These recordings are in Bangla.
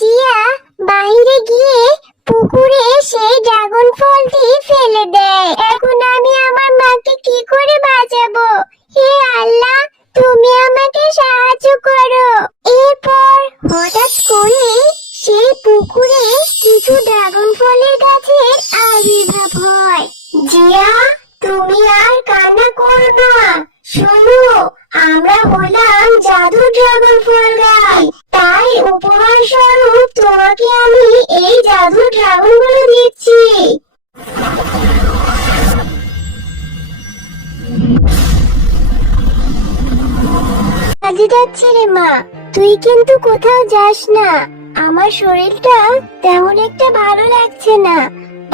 জিয়া বাইরে গিয়ে পুকুরে সেই ড্রাগন ফলটি ফেলে দেয়। এখন আমি আমার মাকে কি করে বাঁচাবো? হে আল্লাহ, তুমি আমাকে সাহায্য করো। এরপর হঠাৎ করে সেই পুকুরে কিছু ড্রাগন ফলের গাছের আবির্ভাব হয়। জিয়া, তুমি আর কান্না করো না। শোনো, আমরা হলাম জাদু ড্রাগন ফল গাছ। তাই উপহার স্বরূপ তোমাকে আমি এই জাদু ড্রাগন গুলো দিচ্ছি। কাজে যাচ্ছি রে মা, তুই কিন্তু কোথাও যাস না। আমার শরীরটা তেমন একটা ভালো লাগছে না।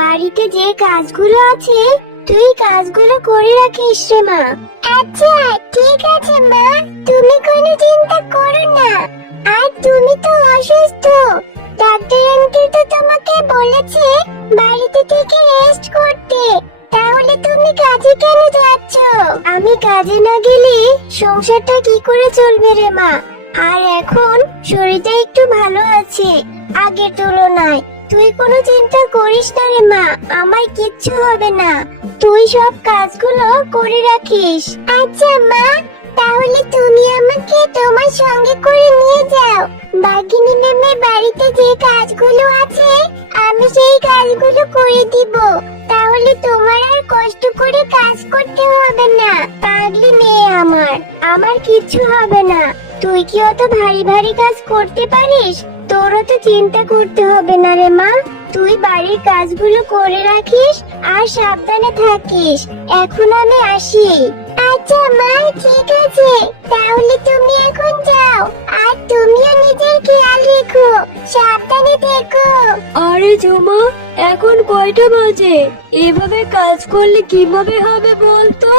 বাড়িতে যে কাজগুলো আছে তুই কাজগুলো করে রাখিস রে মা। আচ্ছা ঠিক আছে মা, তুমি কোনো চিন্তা করো না। আর তুমি তো অসুস্থ, ডাক্তার আঙ্কেল তো তোমাকে বলেছে বাড়িতে থেকে রেস্ট করতে। তাহলে তুমি কাজে কেন যাচ্ছ? আমি কাজে না গেলে সংসারটা কি করে চলবে রে মা? আর এখন শরীরটা একটু ভালো আছে আগের তুলনায়। তুই কোনো চিন্তা করিস না রে মা, আমার কিচ্ছু হবে না। তুই সব কাজগুলো করে রাখিস। আচ্ছা মা, তাহলে তুমি আমাকে তোমার সঙ্গে করে নিয়ে যাও। বাঘিনী ম্যামের বাড়িতে যে কাজগুলো আছে আমি সেই কাজগুলো করে দিব। তাহলে তোমার আর কষ্ট করে কাজ করতে হবে না। পাগলি মেয়ে আমার, আমার কিচ্ছু হবে না। তুই কি অত ভারী ভারী কাজ করতে পারিস? তোরও তো চিন্তা করতে হবে না রে মা। তুই বাড়ির কাজগুলো করে রাখিস আর সাবধানে থাকিস। এখন আমি আসি। আচ্ছা মা, ঠিক আছে। তাহলে তুমি এখন যাও, আর তুমিও নিজের খেয়াল রেখো, সাবধানে থেকো। আরে ঝুমা, এখন কয়টা বাজে? এভাবে কাজ করলে কিভাবে হবে বলতো?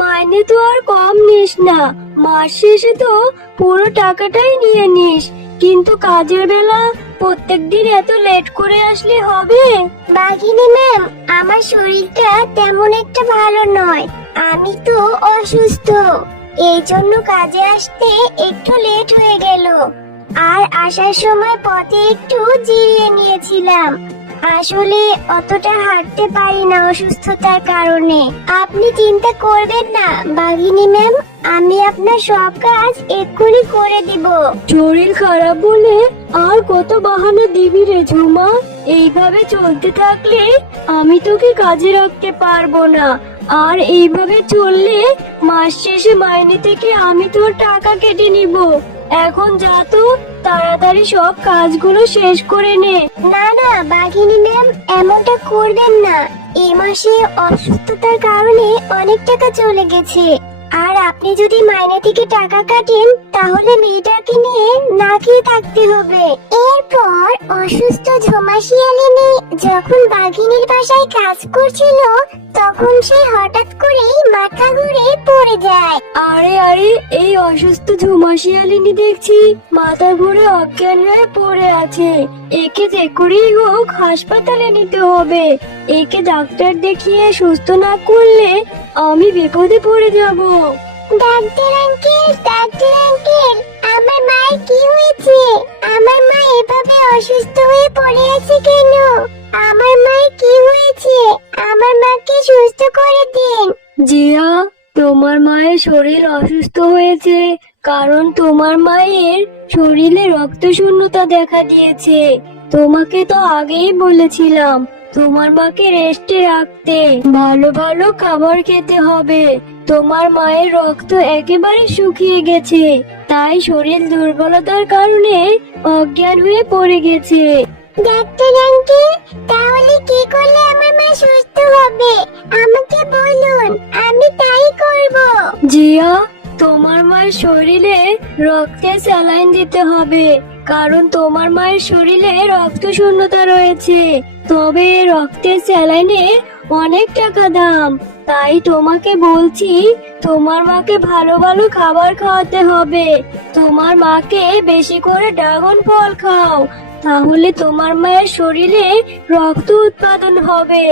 মাইনে তো আর কম নিস না, মাস শেষে তো পুরো টাকাটাই নিয়ে নিস, কিন্তু কাজের বেলা প্রত্যেকদিন এত লেট করে আসলে হবে? বাঘিনী ম্যাম, আমার শরীরটা তেমন একটা ভালো নয়। আমি তো অসুস্থ, এই জন্য কাজে আসতে একটু লেট হয়ে গেল। আর আসার সময় পথে একটু জিরিয়ে নিয়েছিলাম। আসলে অতটা হাঁটতে পারি না অসুস্থতার কারণে। আপনি চিন্তা করবেন না বাঘিনী ম্যাম, আমি আপনার সব কাজ এক্ষুনি করে দিব। শরীর খারাপ বলে আর কত বাহানা দিবি রে ঝুমা? এইভাবে চলতে থাকলে আমি তোকে কাজে রাখতে পারবো না। আর এইভাবে চললে মাস শেষে মাইনে থেকে আমি তোর টাকা কেটে নিব। এখন যা তো, তাড়াতাড়ি সব কাজগুলো শেষ করে নে। না না বাঘিনী ম্যাম, এমনটা করবেন না। এই মাসে অসুস্থতার কারণে অনেক টাকা চলে গেছে। আর আপনি যদি মাইনে থেকে টাকা কাটেন তাহলে মেয়েটাকে নিয়ে না খেয়ে থাকতে হবে। এরপর অসুস্থ ঝুমা শিয়ালিনী যখন বাঘিনীর বাসায় কাজ করছিল তখন সে হঠাৎ করেই মাথা ঘুরে পড়ে যায়। আরে আরে, এই অসুস্থ ঝুমা শিয়ালিনী দেখছি মাথা ঘুরে অজ্ঞান হয়ে পড়ে আছে। একে যে করেই হোক হাসপাতালে নিতে হবে। একে ডাক্তার দেখিয়ে সুস্থ না করলে আমি বিপদে পড়ে যাব। ডাক্তার আঙ্কেল, ডাক্তার আঙ্কেল, আমার মায়ের কি হয়েছে? আমার মা এভাবে অসুস্থ হয়ে পড়ে আছে কেন? আমার মায়ের কি হয়েছে? আমার মাকে সুস্থ করে দিন। জিয়া, তোমার মায়ের শরীর অসুস্থ হয়েছে কারণ তোমার মায়ের শরীরে রক্ত শূন্যতা দেখা দিয়েছে। তোমাকে তো আগেই বলেছিলাম তোমার মাকে রেস্টে রাখতে, ভালো ভালো খাবার খেতে হবে। তোমার মায়ের রক্ত একেবারে শুকিয়ে গেছে, তাই শরীর দুর্বলতার কারণে অজ্ঞান হয়ে পড়ে গেছে। ডাক্তার আঙ্কেল, তাহলে কি করলে আমার মা সুস্থ হবে আমাকে বলুন, আমি তাই করব। জিয়া, তোমার মায়ের শরীরে রক্তে স্যালাইন দিতে হবে কারণ তোমার মায়ের শরীরে রক্ত শূন্যতা রয়েছে। তবে রক্তের স্যালাইনের অনেক টাকা দাম, তাই তোমাকে বলছি তোমার মাকে ভালো ভালো খাবার খাওয়াতে হবে। তোমার মাকে বেশি করে ড্রাগন ফল খাও, তাহলে তোমার মায়ের শরীরে রক্ত উৎপাদন হবে।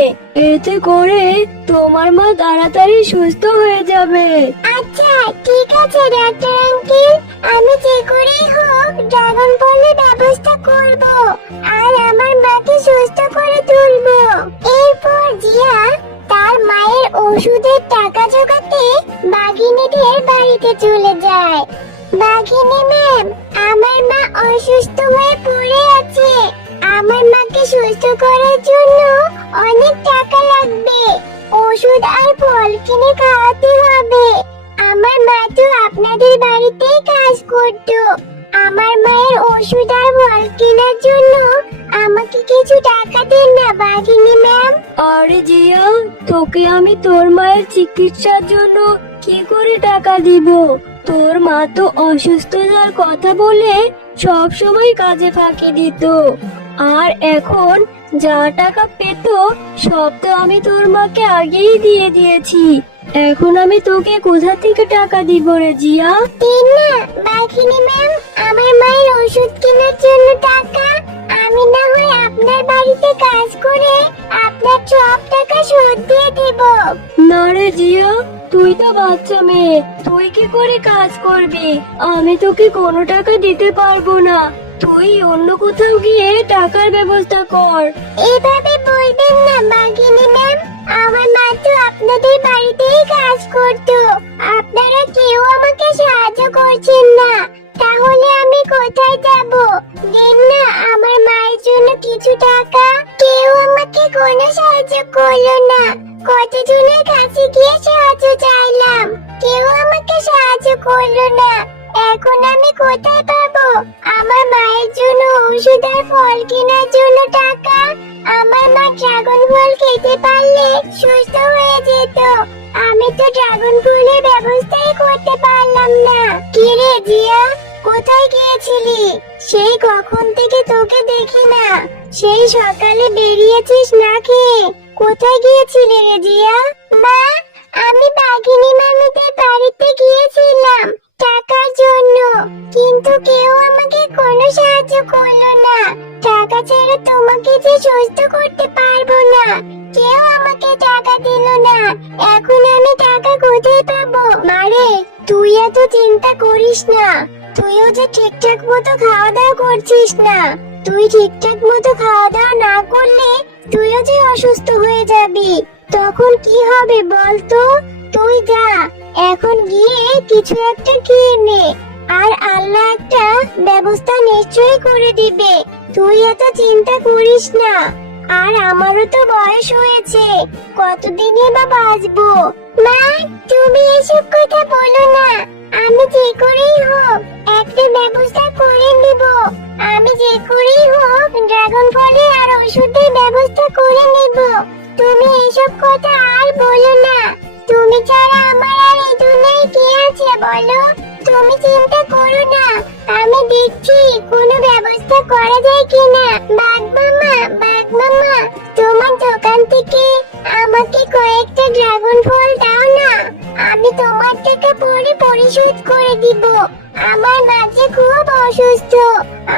এতে করে তোমার মা তাড়াতাড়ি সুস্থ হয়ে যাবে। আচ্ছা ঠিক আছে ডাক্তার আঙ্কেল, আমি যে করেই হোক ড্রাগন ফলের ব্যবস্থা করব। করব আর আমার মাকে সুস্থ করে তুলবো। এরপর জিয়া তার মায়ের ওষুধের টাকা জোগাতে বাঘিনীদের বাড়িতে চলে যায়। বাঘিনী ম্যাম, আমার মা অসুস্থ হয়ে পড়ে আছে। আমার মাকে সুস্থ করার জন্য অনেক টাকা লাগবে। ওষুধ আর ফল কিনে খাওয়াতে হবে। আমার মা তো আপনাদের বাড়িতেই কাজ করতো। আমার মায়ের ওষুধ আর ফল কেনার জন্য আমাকে কিছু টাকা দিন না বাঘিনী ম্যাম। আরে জিয়া, তোকে আমি তোর মায়ের চিকিৎসার জন্য কি করে টাকা দিব? তোর মা তো অসুস্থতার কথা বলে সব সময় কাজে ফাঁকি দিত, আর এখন যা টাকা পেত সব তো আমি তোর মাকে আগেই দিয়ে দিয়েছি। এখন আমি তোকে কোথা থেকে টাকা দিব রে জিয়া? দিন না বাঘিনী ম্যাম, আমার মায়ের ওষুধ কেনার জন্য টাকা। আমি না হয় আপনার বাড়িতে কাজ করে আপনার সব টাকা শোধ দিয়ে দেব। না রে জিয়া, তুই তো বাচ্চা মেয়ে, তুই কি করে কাজ করবি? আমি তোকে কোনো টাকা দিতে পারবো না। তুই অন্য কোথাও গিয়ে টাকার ব্যবস্থা কর। এভাবে বলবেন না বাঘিনী ম্যাম, আমার মা তো আপনাদের বাড়িতেই কাজ করতো। আপনারা কেউ আমাকে সাহায্য করছেন না, তাহলে আমি কোথায় যাব? দিন না আমার মায়ের জন্য কিছু টাকা। কেউ আমাকে কোনো সাহায্য করলো না। কতজনের কাছে গিয়ে সাহায্য চাইলাম, কেউ আমাকে সাহায্য করলো না। এখন আমি কোথায় পাবো আমার মায়ের জন্য ওষুধ আর ফল কেনার জন্য টাকা? আমার মা ড্রাগন ফল খেতে পারলে সুস্থ হয়ে যেত। আমি তো ড্রাগন ফলের ব্যবস্থাই করতে পারলাম না। কি রে জিয়া, কোথায় গিয়েছিলি? সেই কখন থেকে তোকে দেখি না। সেই সকালে বেরিয়েছিস না খেয়ে। কোথায় গিয়েছিলি রে জিয়া? মা, আমি বাঘিনী মামিদের বাড়িতে গিয়েছিলাম টাকার জন্য, কিন্তু কেউ আমাকে কোনো সাহায্য করলো না। টাকা ছাড়া তোমাকে যে সুস্থ করতে পারবো না, কেউ আমাকে টাকা দিল না। এখন আমি টাকা কোথায় পাবো? মারে, তুই এত চিন্তা করিস না। তুইও যে ঠিকঠাক মতো খাওয়া দাওয়া করছিস না। তুই ঠিকঠাক মতো খাওয়া দাওয়া না করলে তুইও যে অসুস্থ হয়ে যাবি, তখন কি হবে বলতো? তুই যা, এখন গিয়ে কিছু একটা খেয়ে নে, আর আল্লাহ একটা ব্যবস্থা নিশ্চয়ই করে দিবে। তুই এত চিন্তা করিস না। আর আমারও তো বয়স হয়েছে, কতদিনই বা বাঁচবো। মা, তুমি এসব কথা বলো না। আমি যে করেই হোক একটা ব্যবস্থা করে নিব। আমি যে করেই হোক ড্রাগন ফলের আর ওষুধের ব্যবস্থা করে নিব। তুমি এসব কথা আর বলো না। তুমি ছাড়া আমার আর এই দুনিয়ায় কে আছে বলো? তুমি চিন্তা করো না, আমি দেখছি কোনো ব্যবস্থা করা যায় কিনা। বাঘ মামা, তোমার দোকান থেকে আমাকে কয়েকটা ড্রাগন ফল দাও না। আমি তোমার টাকা পরে পরিশোধ করে দিব। আমার মা যে খুব অসুস্থ,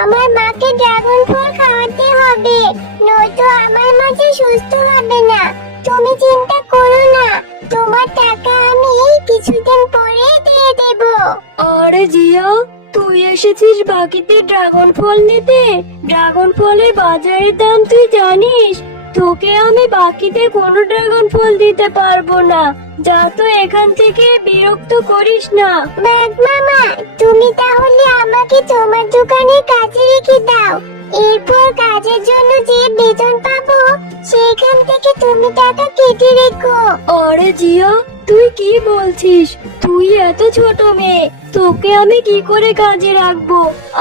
আমার মাকে ড্রাগন ফল খাওয়াতে হবে, নয়তো আমার মা যে সুস্থ হবে না। তুমি চিন্তা করো না, তোমার টাকা আমি কিছুদিন পরে দিয়ে দেব। আরে জিয়া, তুই এসেছিস বাকিতে ড্রাগন ফল নিতে? ড্রাগন ফলের বাজারের দাম তুই জানিস? তোকে আমি বাকিতে কোনো ড্রাগন ফল দিতে পারবো না। যা তো এখান থেকে, বিরক্ত করিস না। বাঘ মামা, তুমি তাহলে আমাকে তোমার দোকানে কাজে রেখে দাও। এরপর কাজের জন্য যে বেতন পাবো সেখান থেকে তুমি টাকা কেটে রেখো। আরে জিয়া, তুই কি বলছিস? তুই এত ছোট মেয়ে, তোকে আমি কি করে কাজে রাখবো?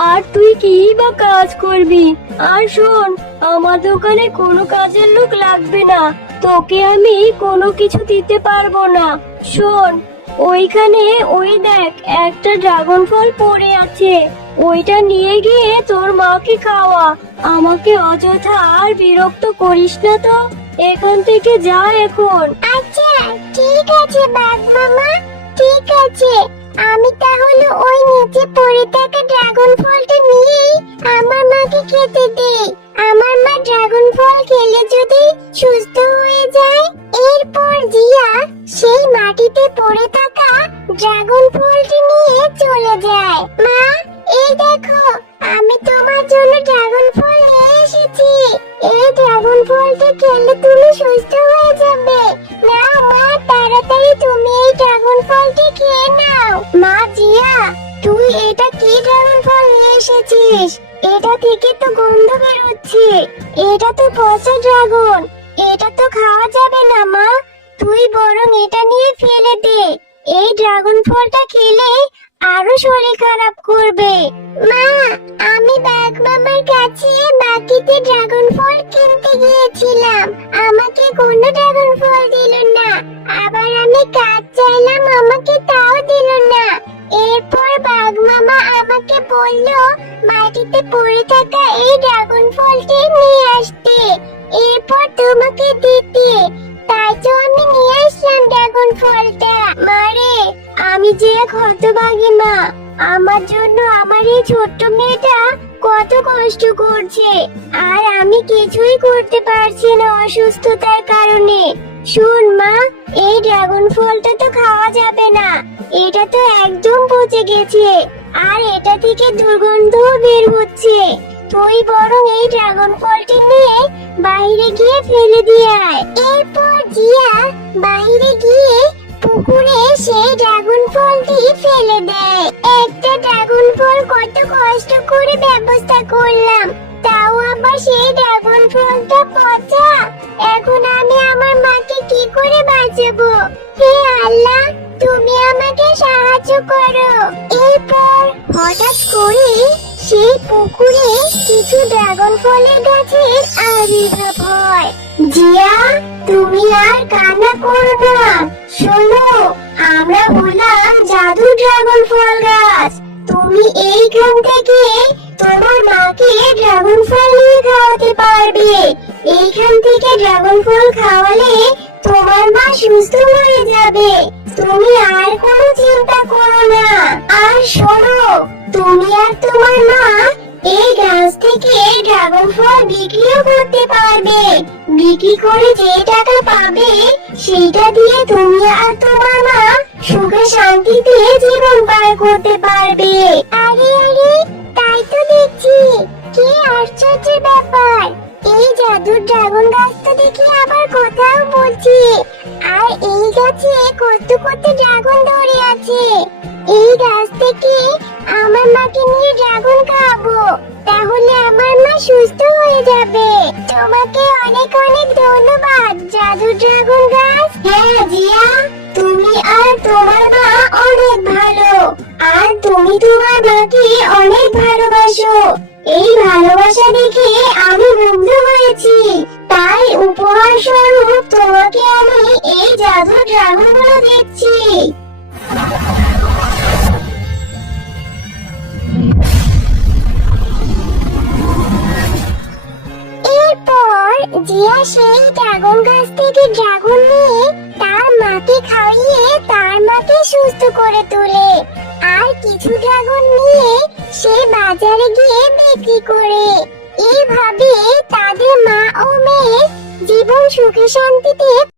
আর তুই কি বা কাজ করবি? আর শোন, আমার দোকানে কোনো কাজের লোক লাগবে না। তোকে আমি কোনো কিছু দিতে পারবো না। শোন, ওইখানে ওই দেখ একটা ড্রাগন ফল পড়ে আছে, ওইটা নিয়ে গিয়ে তোর মাকে খাওয়া। আমাকে অযথা আর বিরক্ত করিস না তো। এখান থেকে যা এখন। আচ্ছা, ঠিক আছে বাঘ মামা, ঠিক আছে। আমি তাহলে ওই নিচে পড়ে থাকা ড্রাগন ফলটা নিয়েই আমার মাকে খেতে দেই। আমার মা ড্রাগন ফল খেলে যদি সুস্থ হয়ে যায়। এরপর জিয়া সেই মাটিতে পড়ে থাকা ড্রাগন ফলটি নিয়ে চলে যায়। মা, এই দেখো, আমি তোমার জন্য ড্রাগন ফল ফলটা খেলে তুমি সুস্থ হয়ে যাবে। নাও মা, তাড়াতাড়ি তুমি এই ড্রাগন ফলটি খেয়ে নাও। মা জিয়া, তুই এটা কি ড্রাগন ফল নিয়ে এসেছিস? এটা থেকে তো গন্ধ বের হচ্ছে। এটা তো পচা ড্রাগন, এটা তো খাওয়া যাবে না মা। তুই বরং এটা নিয়ে ফেলে দে। এই ড্রাগন ফলটা খেলে আরো শরীর খারাপ করবে। মা, আমি বাঘ মামার কাছে বাকিতে ড্রাগন ফল কিনতে গিয়েছিলাম, আমাকে কোনো ড্রাগন ফল দিল না। আবার আমি কাজ চাইলাম, আমাকে তাও দিল না। এরপর বাঘ মামা আমাকে বলল মাটিতে পড়ে থাকা এই ড্রাগন ফলটি নিয়ে আসতে, এরপর তোমাকে দিতে। তাই তো আমি নিয়ে আসলাম ড্রাগন ফলটা। মারে, আমি যে এক হতভাগী মা, আমার জন্য আমার এই ছোট্ট মেয়েটা কত কষ্ট করছে, আর আমি কিছুই করতে পারছি না অসুস্থতার কারণে। শোন মা, এই ড্রাগন ফলটা তো খাওয়া যাবে না, এটা তো একদম পচে গেছে, আর এটা থেকে দুর্গন্ধ বের হচ্ছে। তুই বরং এই ড্রাগন ফলটি নিয়ে বাইরে গিয়ে ফেলে দিয়ে আয়। এরপর জিয়া বাইরে গিয়ে পুকুরে সেই ড্রাগন ফলটি ফেলে দেয়। একটা ড্রাগন ফল কত কষ্ট করে ব্যবস্থা করলাম, তাও আবার সেই ড্রাগন ফলটা পচা। এখন আমি আমার মাকে কি করে বাঁচাবো? হে আল্লাহ, তুমি আমাকে সাহায্য করো। এরপর হঠাৎ করে সেই পুকুরে কিছু ড্রাগন ফলের গাছের আবির্ভাব হয়। জিয়া, তুমি আর কান্না করো না। শোনো, আমরা হলাম জাদু ড্রাগন ফল গাছ। তুমি এইখান থেকে তোমার মাকে ড্রাগন ফল নিয়ে খাওয়াতে পারবে। এইখান থেকে ড্রাগন ফল খাওয়ালে তোমার মা সুস্থ হয়ে যাবে। তুমি আর কোনো চিন্তা করো না। আর শোনো, তুমি আর তোমার মা এই গাছ থেকে ড্রাগন ফল বিক্রিও করতে পারবে। বিক্রি করে যে টাকা পাবে সেটা দিয়ে তুমি আর তোমার মা সুখে শান্তিতে জীবন পার করতে পারবে। আরে আরে, তাই তো দেখছি, কি আশ্চর্য ব্যাপার! এই জাদুর ড্রাগন গাছ তো দেখি আবার কোথাও বলছি, আর এই গাছে কত কত ড্রাগন ধরে আছে। এই গাছ থেকে আমার মাকে নিয়ে ড্রাগন খাবো, তাহলে আমার মা সুস্থ হয়ে যাবে। তোমাকে অনেক অনেক ধন্যবাদ জাদু ড্রাগন গাছ। হ্যাঁ জিয়া, তুমি আর তোমার মা অনেক ভালো, আর তুমি তোমার মাকে অনেক ভালোবাসো। এই ভালোবাসা দেখে আমি মুগ্ধ হয়েছি, তাই উপহার স্বরূপ তোমাকে আমি এই জাদু ড্রাগন গুলো দিচ্ছি। এরপর জিয়া সেই ড্রাগন গাছ থেকে ড্রাগন নিয়ে তার মাকে খাইয়ে তার মাকে সুস্থ করে তোলে, আর কিছু ড্রাগন নিয়ে সে বাজারে গিয়ে বিক্রি করে। এইভাবে তাদের মা ও মেয়ে জীবন সুখে শান্তিতে